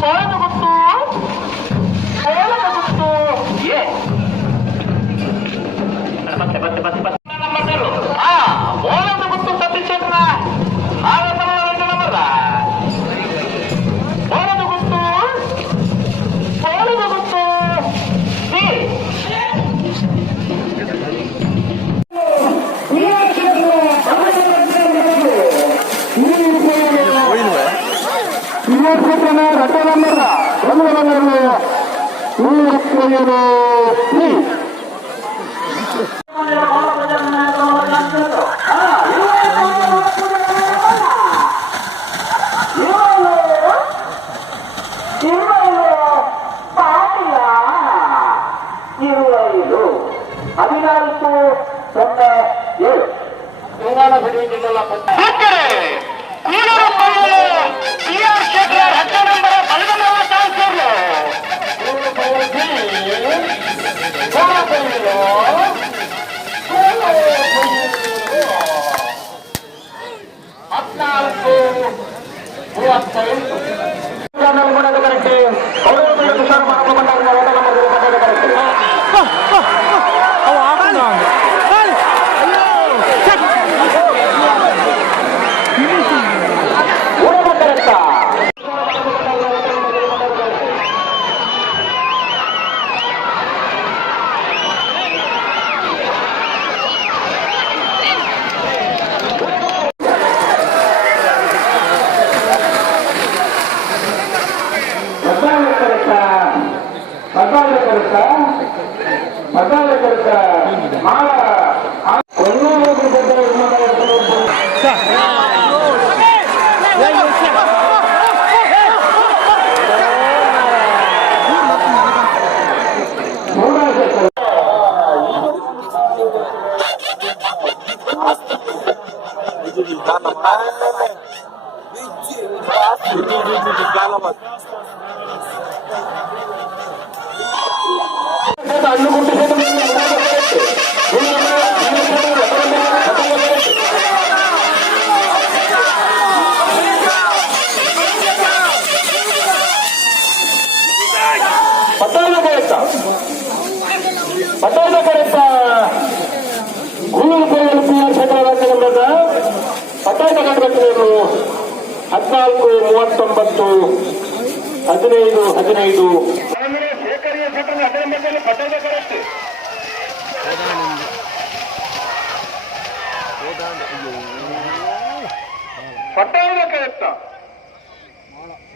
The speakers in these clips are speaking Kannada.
ಕೋಲದ ಗುಟ್ಟು ಕೋಲದ ಗುಟ್ಟು ಏ ಮತ್ತೆ ಮತ್ತೆ ಮತ್ತೆ ಮತ್ತೆ ಕೋಲದ ಗುಟ್ಟು ಸತೀಶಣ್ಣ ನಂಬರ ಕೋಲದ ಗುಟ್ಟು ಕೋಲದ ಗುಟ್ಟು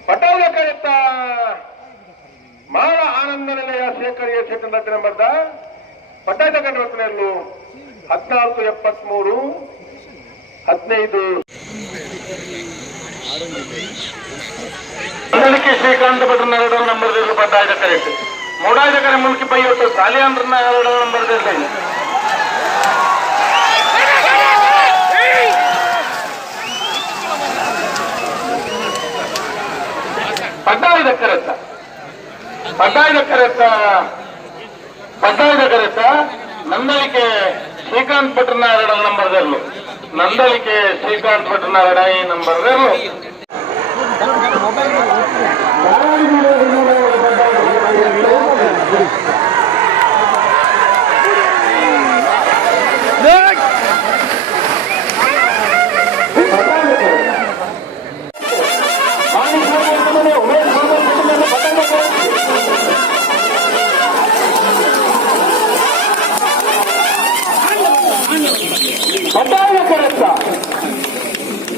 ಪಟಾಲಕರೆತ್ತ ಮಾಳ ಆನಂದ ನಿಲಯ ಶೇಖರಿಯ ಕ್ಷೇತ್ರದ ನಂಬರ್ದ ಪಟಾಟ ಕಂಡರತ್ನೆಯಲ್ಲೂ 1473 15 ಶ್ರೀಕಾಂತ್ ಭಟ್ರ 2 ನಂಬರ್ದಲ್ಲಿ ಪಟಾಟ ಕರೆಕ್ಟ್ ಮೂಡಾದ ಕರೆ ಮುಲ್ಕಿ ಪೈಯೊಟ್ಟು ಸಾಲಿಯಾಂದ್ರನ 2 ನಂಬರ್ದಲ್ಲಿ ಪಟಾಯದ ಕರೆತ ನಂದಲಿಕೆ ಶ್ರೀಕಾಂತ್ ಭಟ್ರನ 2 ನಂಬರ್ದಲ್ಲೂ ನಂದಲಿಕೆ ಶ್ರೀಕಾಂತ್ ಭಟ್ರನ 2 ನಂಬರ್ದಲ್ಲೂ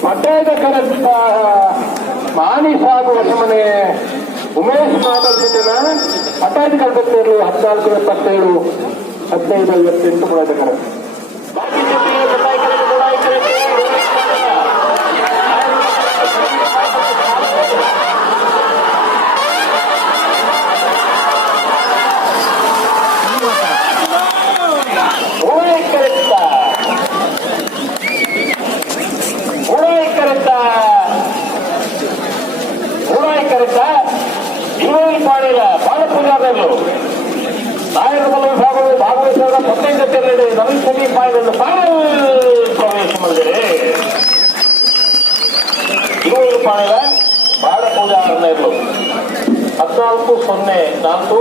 ಪಟ್ಟಯದ ಕರೆತ ಮಾನಿ ಸಾಗು ವಶಮನೆ ಉಮೇಶ್ ಮಾತಾಡ್ತಿದ್ದೇನ ಪಟ್ಟಾಯದ ಕಲ್ಪತ್ತೇರು 1477 1558 ಪುರಾದ ಕರೆ ಬಾಲಪೂಜಾದಲ್ಲೂ ನಾಯಕರು ಭಾಗವಹಿಸಿದ 15 ನವೀನ್ ಸೆಮಿ ಫೈನಲ್ ಪ್ರವೇಶ ಮಾಡಿದರೆ 20 ಬಾಲಪೂಜಾ ನಿರ್ಣಯ 14-04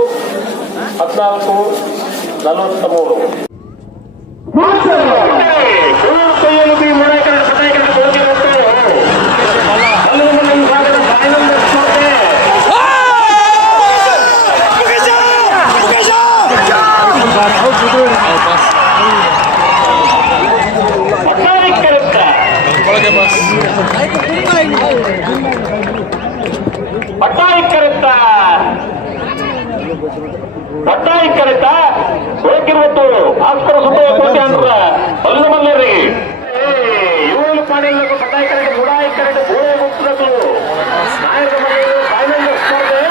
14-43 ಪಟ್ಟಾಯಿಕರಿತ ಹೋಗಿರುವತ್ತೂರು ಆಸ್ಪರ ಸುಬ್ಬಯ್ಯ ಕೋಟೆ ಅಂದ್ರ ಬಲ್ಲು ಮಲ್ಲೇರಿ ಇವಳು ಪಾಡಿಲ್ಲ ಪಟ್ಟಾಯಿಕರಿಗೆ ಮುಡಾಯಿಕರಿಗೆ ಗೋಳೆ ಮುಟ್ಟಲು ನಾಯಕ ಮನೆಯವರು ಫೈನಲ್ ಸ್ಪರ್ಧೆ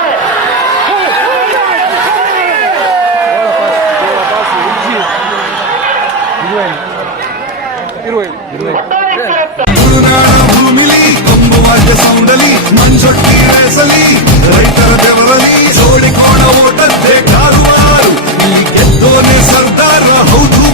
ಭೂಮಿಲಿ ಕೊಂಬುವಾದ್ಯ ಸೌಂಡಲಿ ಮಂಜೊಟ್ಟಿ ರೇಸಲಿ ರೈತರ ಬೆವರಲಿ ಸೋಡಿಕೋಣ ಓಟದ್ದೇ ಕಾರುವಾರು ಇಲ್ಲಿ ಗೆದ್ದೋನೆ ಸರ್ದಾರ ಹೌದು